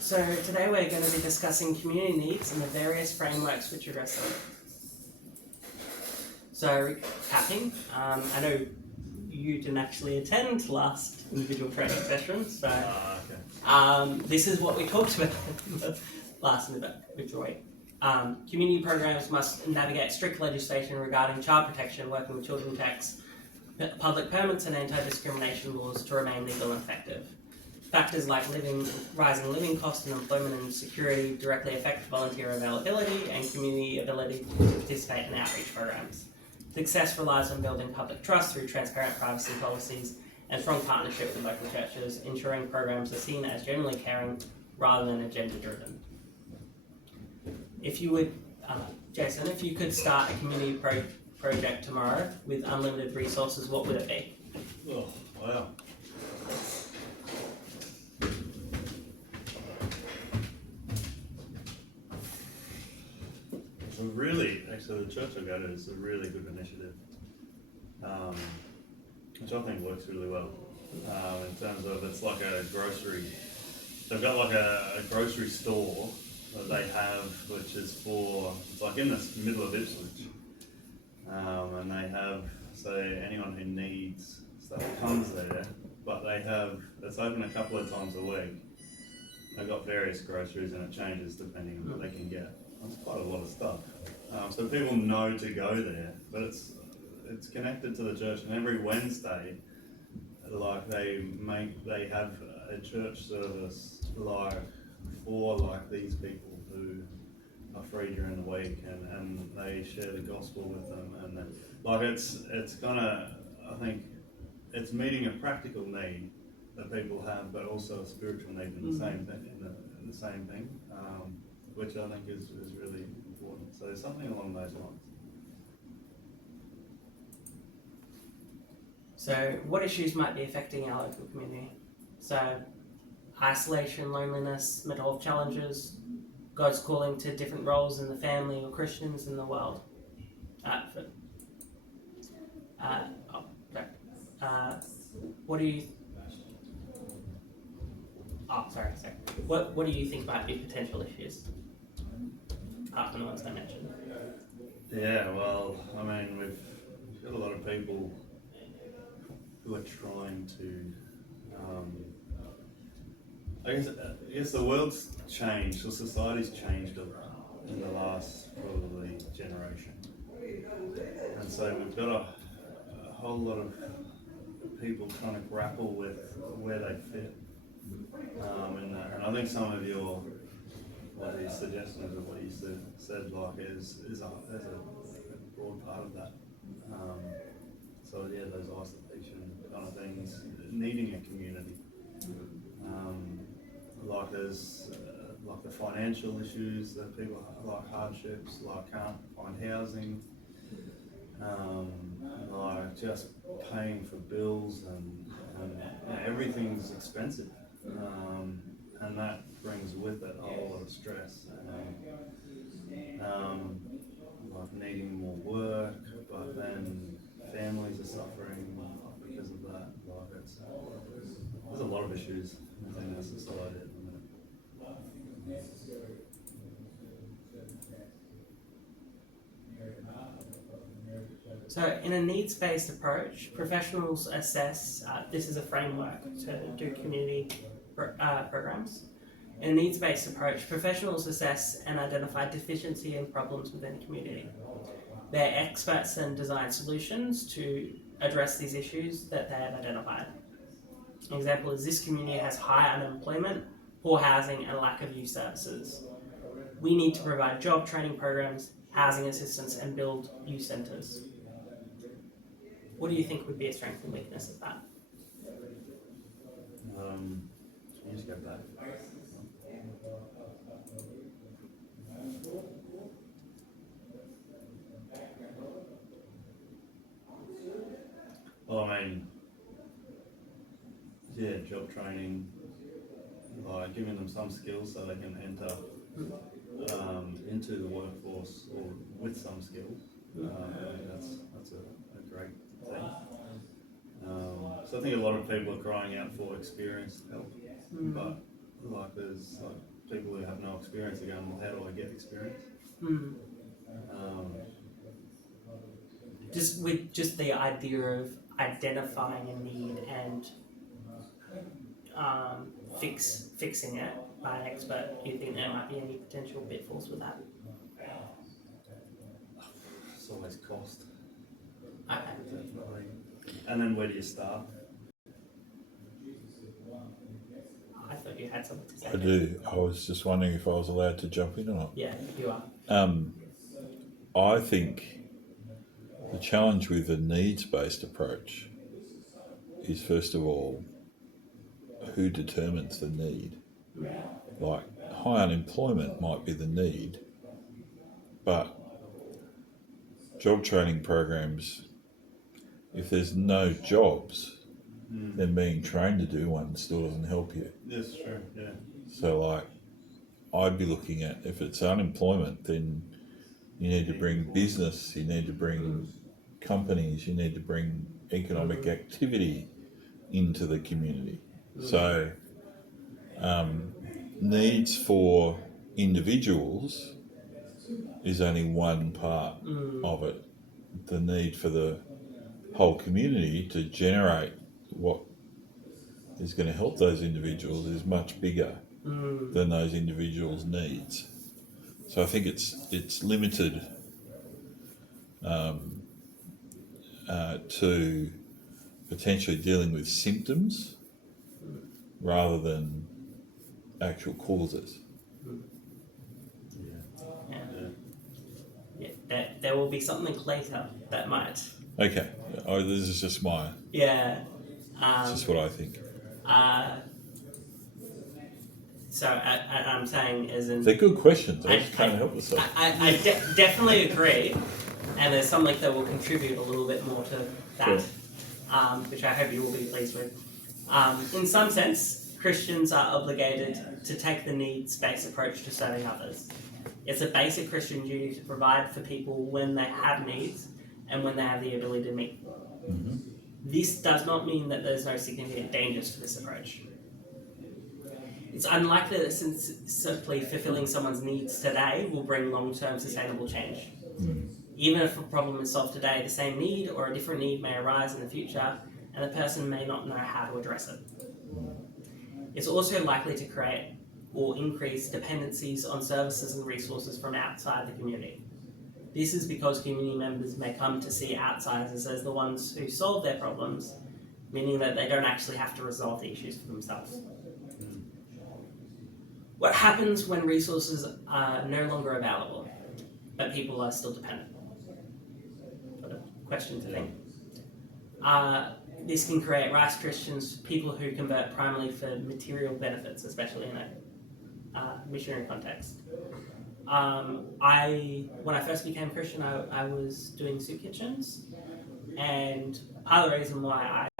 So today we're going to be discussing community needs and the various frameworks which address them. So recapping, I know you didn't actually attend last individual training session, so this is what we talked about in the last individual week. Community programs must navigate strict legislation regarding child protection, working with children tax, public permits and anti-discrimination laws to remain legal and effective. Factors like rising living costs and employment insecurity directly affect volunteer availability and community ability to participate in outreach programs. Success relies on building public trust through transparent privacy policies and strong partnership with local churches, ensuring programs are seen as genuinely caring rather than agenda-driven. If you would, Jason, if you could start a community project tomorrow with unlimited resources, what would it be? Oh, wow. It's a really, actually the church I go to is a really good initiative, which I think works really well, in terms of it's like a grocery, they've got like a grocery store that they have, which is it's like in the middle of Ipswich, and they have, so anyone who needs stuff comes there, but it's open a couple of times a week. They've got various groceries and it changes depending on what they can get. That's quite a lot of stuff. So people know to go there, but it's connected to the church, and every Wednesday, like they have a church service like for like these people who are free during the week, and they share the gospel with them, and then, like it's kind of, I think it's meeting a practical need that people have, but also a spiritual need in the same thing, in the same thing, which I think is really important. So something along those lines. So what issues might be affecting our local community? So isolation, loneliness, mental health challenges, God's calling to different roles in the family or Christians in the world. What do you? Sorry. What do you think might be potential issues? Apart from the ones I mentioned. Yeah, well, I mean, we've got a lot of people who are trying to. I guess the world's changed, or society's changed a lot in the last probably generation, and so we've got a whole lot of people trying to grapple with where they fit. And I think some of your suggestions of what you said like is a broad part of that. So yeah, those isolation kind of things, needing a community. Like there's like the financial issues that people have, like hardships, like can't find housing, like just paying for bills, and everything's expensive, and that brings with it a whole lot of stress, like needing more work, but then families are suffering because of that. Like there's a lot of issues in our society at the minute. So in a needs-based approach, professionals assess, this is a framework to do community programs. In a needs-based approach, professionals assess and identify deficiency and problems within a community. They're experts and design solutions to address these issues that they have identified. An example is this community has high unemployment, poor housing and lack of youth services. We need to provide job training programs, housing assistance and build youth centres. What do you think would be a strength and weakness of that? You just get that. Well, I mean, yeah, job training, like giving them some skills so they can enter into the workforce or with some skills. I think that's a great thing. So I think a lot of people are crying out for experienced help, but like there's like people who have no experience are going, well, how do I get experience? Hmm. Just with just the idea of identifying a need and fixing it by an expert, do you think there might be any potential pitfalls with that? It's always cost, Okay. definitely. And then where do you start? I thought you had something to say. I do. I was just wondering if I was allowed to jump in or not. Yeah, you are. I think the challenge with a needs-based approach is, first of all, who determines the need? Like, high unemployment might be the need, but job training programs, if there's no jobs, then being trained to do one still doesn't help you. Yes, true, yeah. So, like, I'd be looking at, if it's unemployment, then you need to bring business, you need to bring companies, you need to bring economic activity into the community. So, needs for individuals is only one part of it. The need for the whole community to generate what is going to help those individuals is much bigger than those individuals' needs. So I think it's limited to potentially dealing with symptoms rather than actual causes. Yeah, there will be something later that might. Okay, this is just my, Yeah. it's just what I think. So I'm saying as in. They're good questions. I just can't help myself. I definitely agree, and there's something that will contribute a little bit more to that, which I hope you will be pleased with. In some sense, Christians are obligated to take the needs-based approach to serving others. It's a basic Christian duty to provide for people when they have needs and when they have the ability to meet them. Mm-hmm. This does not mean that there's no significant dangers to this approach. It's unlikely that simply fulfilling someone's needs today will bring long-term sustainable change. Even if a problem is solved today, the same need or a different need may arise in the future, and the person may not know how to address it. It's also likely to create or increase dependencies on services and resources from outside the community. This is because community members may come to see outsiders as the ones who solve their problems, meaning that they don't actually have to resolve the issues for themselves. What happens when resources are no longer available, but people are still dependent? What a question to think. This can create rice Christians, people who convert primarily for material benefits, especially in a missionary context. When I first became Christian, I was doing soup kitchens, and part of the reason why I